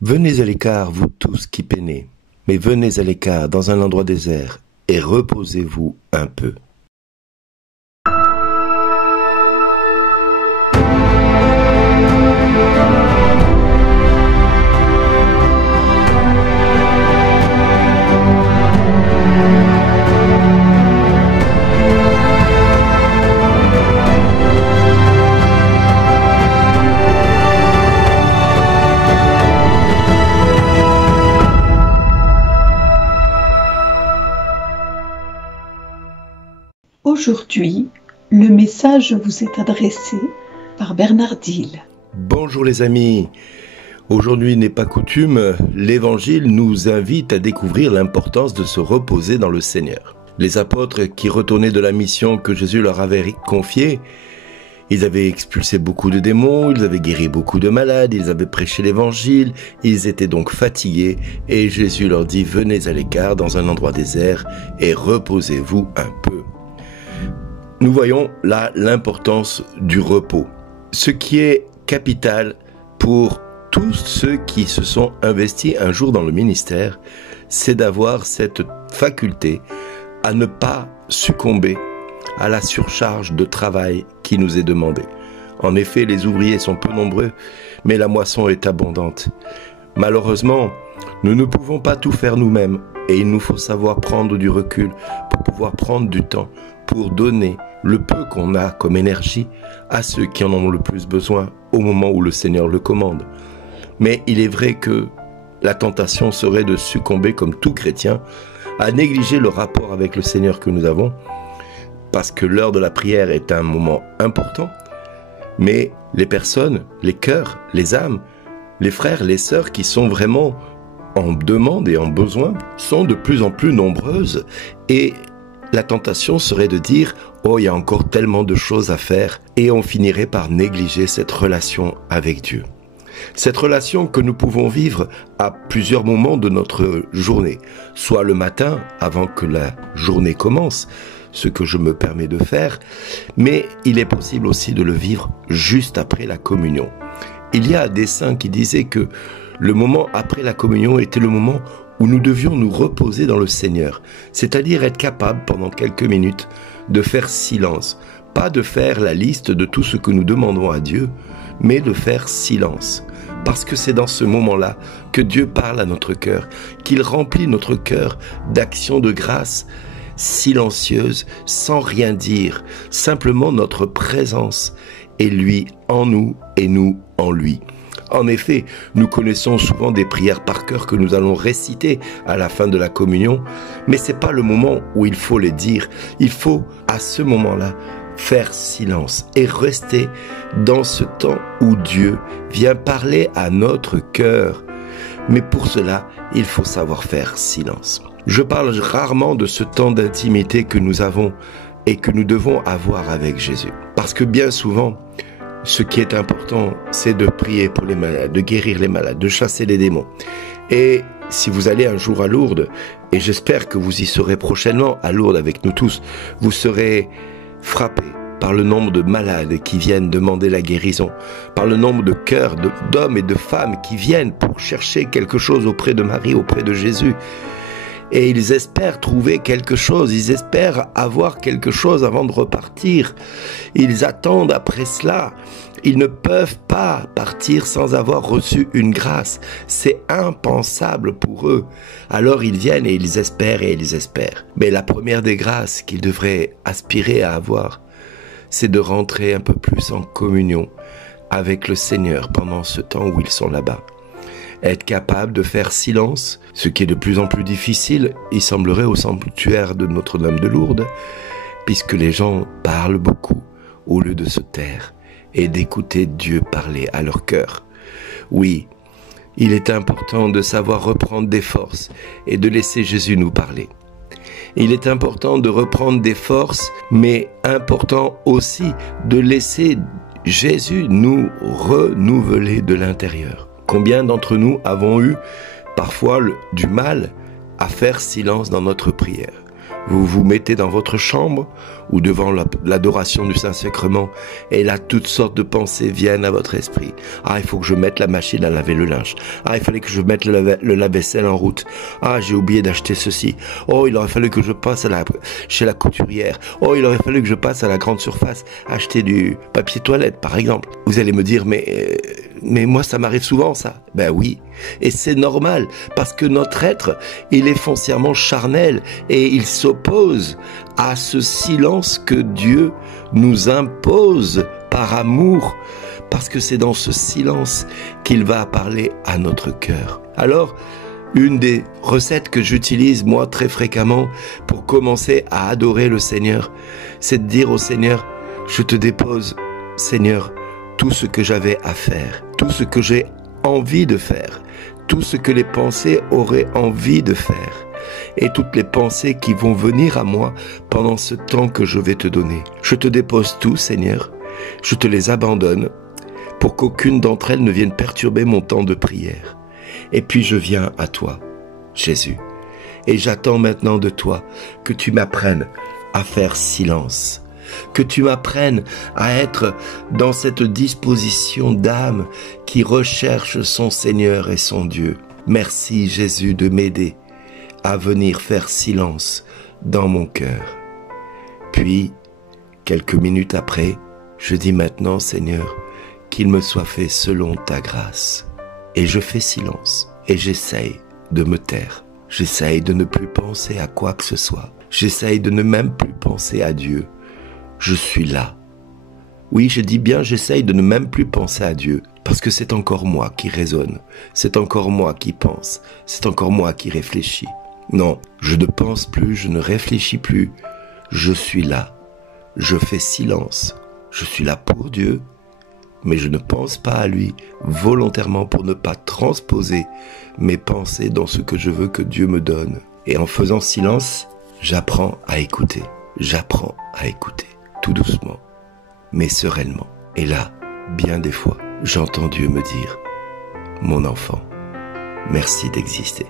Venez à l'écart, vous tous qui peinez, mais venez à l'écart dans un endroit désert et reposez-vous un peu. Aujourd'hui, le message vous est adressé par Bernard Dille. Bonjour les amis, aujourd'hui n'est pas coutume, l'évangile nous invite à découvrir l'importance de se reposer dans le Seigneur. Les apôtres qui retournaient de la mission que Jésus leur avait confiée, ils avaient expulsé beaucoup de démons, ils avaient guéri beaucoup de malades, ils avaient prêché l'évangile, ils étaient donc fatigués et Jésus leur dit « Venez à l'écart dans un endroit désert et reposez-vous un peu ». Nous voyons là l'importance du repos, ce qui est capital pour tous ceux qui se sont investis un jour dans le ministère, c'est d'avoir cette faculté à ne pas succomber à la surcharge de travail qui nous est demandée. En effet, les ouvriers sont peu nombreux, mais la moisson est abondante. Malheureusement, nous ne pouvons pas tout faire nous-mêmes et il nous faut savoir prendre du recul pour pouvoir prendre du temps pour donner le peu qu'on a comme énergie à ceux qui en ont le plus besoin au moment où le Seigneur le commande. Mais il est vrai que la tentation serait de succomber comme tout chrétien à négliger le rapport avec le Seigneur que nous avons parce que l'heure de la prière est un moment important, mais les personnes, les cœurs, les âmes, les frères, les sœurs qui sont vraiment en demande et en besoin sont de plus en plus nombreuses et la tentation serait de dire « Oh, il y a encore tellement de choses à faire » et on finirait par négliger cette relation avec Dieu. Cette relation que nous pouvons vivre à plusieurs moments de notre journée, soit le matin avant que la journée commence, ce que je me permets de faire, mais il est possible aussi de le vivre juste après la communion. Il y a des saints qui disaient que le moment après la communion était le moment où nous devions nous reposer dans le Seigneur, c'est-à-dire être capable pendant quelques minutes de faire silence, pas de faire la liste de tout ce que nous demandons à Dieu, mais de faire silence. Parce que c'est dans ce moment-là que Dieu parle à notre cœur, qu'il remplit notre cœur d'actions de grâce silencieuses, sans rien dire, simplement notre présence et lui en nous et nous en lui. En effet, nous connaissons souvent des prières par cœur que nous allons réciter à la fin de la communion, mais ce n'est pas le moment où il faut les dire. Il faut, à ce moment-là, faire silence et rester dans ce temps où Dieu vient parler à notre cœur. Mais pour cela, il faut savoir faire silence. Je parle rarement de ce temps d'intimité que nous avons et que nous devons avoir avec Jésus. Parce que bien souvent, ce qui est important, c'est de prier pour les malades, de guérir les malades, de chasser les démons. Et si vous allez un jour à Lourdes, et j'espère que vous y serez prochainement à Lourdes avec nous tous, vous serez frappés par le nombre de malades qui viennent demander la guérison, par le nombre de cœurs d'hommes et de femmes qui viennent pour chercher quelque chose auprès de Marie, auprès de Jésus. Et ils espèrent trouver quelque chose, ils espèrent avoir quelque chose avant de repartir. Ils attendent après cela. Ils ne peuvent pas partir sans avoir reçu une grâce. C'est impensable pour eux. Alors ils viennent et ils espèrent et ils espèrent. Mais la première des grâces qu'ils devraient aspirer à avoir, c'est de rentrer un peu plus en communion avec le Seigneur pendant ce temps où ils sont là-bas. Être capable de faire silence, ce qui est de plus en plus difficile, il semblerait au sanctuaire de Notre-Dame de Lourdes, puisque les gens parlent beaucoup au lieu de se taire et d'écouter Dieu parler à leur cœur. Oui, il est important de savoir reprendre des forces et de laisser Jésus nous parler. Il est important de reprendre des forces, mais important aussi de laisser Jésus nous renouveler de l'intérieur. Combien d'entre nous avons eu parfois du mal à faire silence dans notre prière? Vous vous mettez dans votre chambre ou devant l'adoration du Saint-Sacrement, et là, toutes sortes de pensées viennent à votre esprit. Ah, il faut que je mette la machine à laver le linge. Ah, il fallait que je mette le lave-vaisselle en route. Ah, j'ai oublié d'acheter ceci. Oh, il aurait fallu que je passe chez la couturière. Oh, il aurait fallu que je passe à la grande surface acheter du papier toilette, par exemple. Vous allez me dire, mais moi, ça m'arrive souvent, ça. Ben oui. Et c'est normal, parce que notre être, il est foncièrement charnel, et il s'oppose à ce silence que Dieu nous impose par amour, parce que c'est dans ce silence qu'il va parler à notre cœur. Alors, une des recettes que j'utilise moi très fréquemment pour commencer à adorer le Seigneur, c'est de dire au Seigneur, je te dépose, Seigneur, tout ce que j'avais à faire, tout ce que j'ai envie de faire, tout ce que les pensées auraient envie de faire, et toutes les pensées qui vont venir à moi pendant ce temps que je vais te donner. Je te dépose tout, Seigneur, je te les abandonne pour qu'aucune d'entre elles ne vienne perturber mon temps de prière. Et puis je viens à toi, Jésus, et j'attends maintenant de toi que tu m'apprennes à faire silence, que tu m'apprennes à être dans cette disposition d'âme qui recherche son Seigneur et son Dieu. Merci Jésus de m'aider à venir faire silence dans mon cœur. Puis, quelques minutes après, je dis maintenant, Seigneur, qu'il me soit fait selon ta grâce. Et je fais silence, et j'essaye de me taire. J'essaye de ne plus penser à quoi que ce soit. J'essaye de ne même plus penser à Dieu. Je suis là. Oui, je dis bien, j'essaye de ne même plus penser à Dieu, parce que c'est encore moi qui raisonne, c'est encore moi qui pense, c'est encore moi qui réfléchis. Non, je ne pense plus, je ne réfléchis plus, je suis là. Je fais silence, je suis là pour Dieu, mais je ne pense pas à lui volontairement pour ne pas transposer mes pensées dans ce que je veux que Dieu me donne. Et en faisant silence, j'apprends à écouter, tout doucement, mais sereinement. Et là, bien des fois, j'entends Dieu me dire « Mon enfant, merci d'exister ».